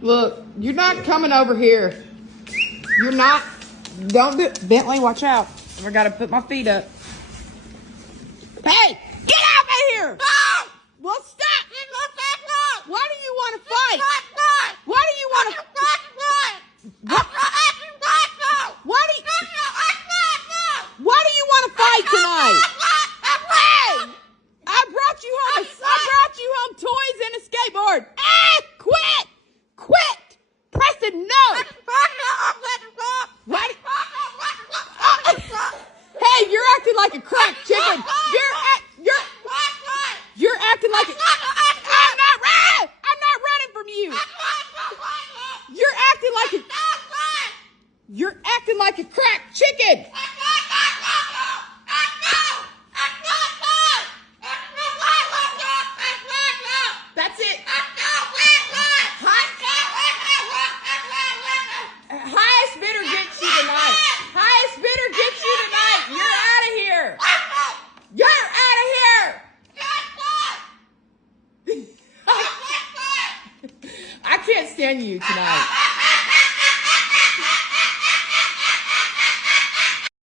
Look, you're not coming over here. You're not. Don't do it. Bentley, watch out. I gotta put my feet up. Hey, get out of here! Well, stop! Why do you want to fight? Why do you want to? Why do you want to fight tonight? Hey, I brought you home. I brought you home toys and a skateboard. Quit, Preston. No. What? Hey, you're acting like a cracked chicken. You're acting like a. I'm not running from you. You're acting like a cracked chicken. That's it. Highest bidder gets you tonight. Highest bidder gets you tonight. You're out of here. You're out of here. I can't stand you tonight.